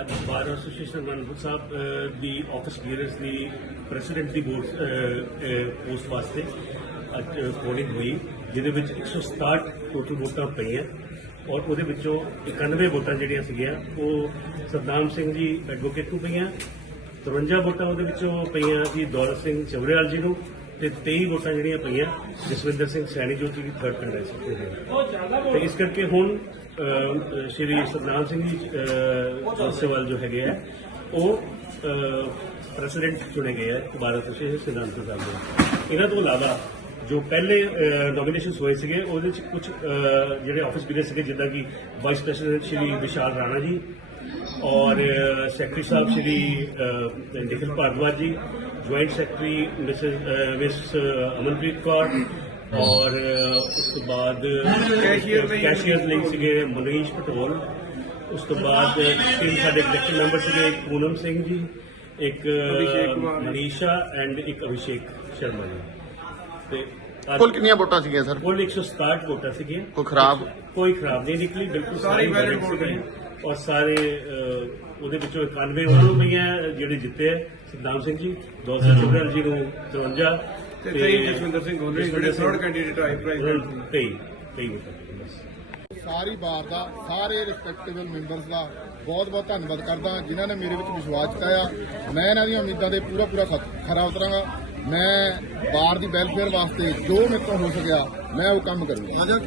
ਅੱਜ bar association Ranpur Sahib ਦੀ office bearers ਦੀ ਪ੍ਰੈਜ਼ੀਡੈਂਟ ਦੀ ਪੋਸਟ ਵਾਸਤੇ ਅੱਜ ਪੋਲਿੰਗ ਹੋਈ, ਜਿਹਦੇ ਵਿੱਚ 167 ਟੋਟਲ ਵੋਟਾਂ ਪਈਆਂ ਔਰ ਉਹਦੇ ਵਿੱਚੋਂ 91 ਵੋਟਾਂ ਜਿਹੜੀਆਂ ਸੀਗੀਆਂ, ਉਹ ਸਰਦਾਮ ਸਿੰਘ ਜੀ ਐਡਵੋਕੇਟ ਨੂੰ ਪਈਆਂ 53 ਵੋਟਾਂ ਉਹਦੇ ਵਿੱਚੋਂ ਪਈਆਂ ਜੀ ਦੌਲਤ ਸਿੰਘ ਚਵਰੇਵਾਲ ਜੀ ਨੂੰ ਤੇ 23 ਵੋਟਾਂ ਜਿਹੜੀਆਂ ਪਈਆਂ ਜਸਵਿੰਦਰ ਸਿੰਘ ਸੈਣੀ ਜੋ ਕਿ ਥਰਡ ਕੰਟੈਸਟ ਤੇ ਇਸ ਕਰਕੇ ਹੁਣ ਸ਼੍ਰੀ ਸਰਦਾਮ ਸਿੰਘ ਜੀ ਜੋਸੇਵਾਲ ਜੋ ਹੈਗੇ ਆ ਉਹ ਪ੍ਰੈਜ਼ੀਡੈਂਟ ਚੁਣੇ ਗਏ ਆ ਭਾਰਤ ਐਸੋਸੀਏਸ਼ਨ ਸਿਧਾਂਤ ਸਾਹਿਬ ਦੇ ਇਹਨਾਂ ਤੋਂ ਇਲਾਵਾ ਜੋ ਪਹਿਲੇ ਨੋਮੀਨੇਸ਼ਨ ਹੋਏ ਸੀਗੇ ਉਹਦੇ ਚ ਕੁਝ ਜਿਹੜੇ ਆਫਿਸ ਵੀਰੇ ਸੀਗੇ ਜਿੱਦਾਂ ਕਿ ਵਾਈਸ ਪ੍ਰੈਜ਼ੀਡੈਂਟ ਸ਼੍ਰੀ ਵਿਸ਼ਾਲ ਰਾਣਾ ਜੀ ਔਰ ਅ, ਸੈਕਟਰੀ ਸਾਹਿਬ ਸ਼੍ਰੀ ਅ, Nikhil Bhardwaj ji joint secretary Mrs ਅ, ਮਿਸ ਅਮਨਪ੍ਰੀਤ ਕੌਰ ਔਰ ਅ, ਉਸ ਤੋਂ ਬਾਅਦ ਕੈਸ਼ੀਅਰ ਲਈ ਸੀਗੇ ਮਨੀਸ਼ ਪਟੋਲ ਉਸ ਤੋਂ ਬਾਅਦ ਤਿੰਨ ਸਾਡੇ ਇਲੈਕਟਡ ਮੈਂਬਰ ਸੀਗੇ ਇੱਕ ਪੂਨਮ ਸਿੰਘ ਜੀ ਇੱਕ ਅ, ਮਨੀਸ਼ਾ ਐਂਡ ਇੱਕ ਅਭਿਸ਼ੇਕ ਸ਼ਰਮਾ ਜੀ ਤੇ ਅੱਜ ਕੁੱਲ ਕਿੰਨੀਆਂ ਵੋਟਾਂ ਸੀਗੀਆਂ ਸਰ ਕੁੱਲ 167 ਵੋਟਾਂ ਸੀਗੀਆਂ ਕੋਈ ਖਰਾਬ? ਕੋਈ ਖਰਾਬ ਨਹੀਂ ਨਿਕਲੀ ਬਿਲਕੁਲ ਸਾਰੇ ਵੈਲਿਡ ਸੀਗੀਆਂ ਔਰ ਸਾਰੇ ਉਹਦੇ ਵਿੱਚੋਂ 91 ਉਹਨਾਂ ਨੂੰ ਪਈਆਂ ਜਿਹੜੇ ਜਿੱਤੇ ਸਰਦਾਮ ਸਿੰਘ ਜੀ ਦੋਸਤ ਸੁਖਰ ਜੀ ਨੂੰ 54 ਤੇ ਤੇਈ ਜਸਵਿੰਦਰ ਸਿੰਘ ਗੋਂਦਲੀ ਜਿਹੜੇ third candidate ਆਏ ਪ੍ਰਾਈਵੇਟ। 23 23 ਵੋਟਾਂ ਪਈਆਂ ਬਸ। ਸਾਰੀ ਬਾਰ ਦਾ ਸਾਰੇ ਰਿਸਪੈਕਟੇਬਲ ਮੈਂਬਰਸ ਦਾ ਬਹੁਤ ਬਹੁਤ ਧੰਨਵਾਦ ਕਰਦਾ ਜਿਨ੍ਹਾਂ ਨੇ ਮੇਰੇ ਵਿੱਚ ਵਿਸ਼ਵਾਸ ਜਤਾਇਆ। ਮੈਂ ਇਹਨਾਂ ਦੀਆਂ ਉਮੀਦਾਂ ਦੇ ਪੂਰਾ ਪੂਰਾ ਖਰਾ ਉਤਰਾਂਗਾ। ਮੈਂ ਬਾਰ ਦੀ ਵੈਲਫੇਅਰ ਵਾਸਤੇ ਜੋ ਮੇਰੇ ਤੋਂ ਹੋ ਸਕਿਆ ਮੈਂ ਉਹ ਕੰਮ ਕਰੂੰਗਾ।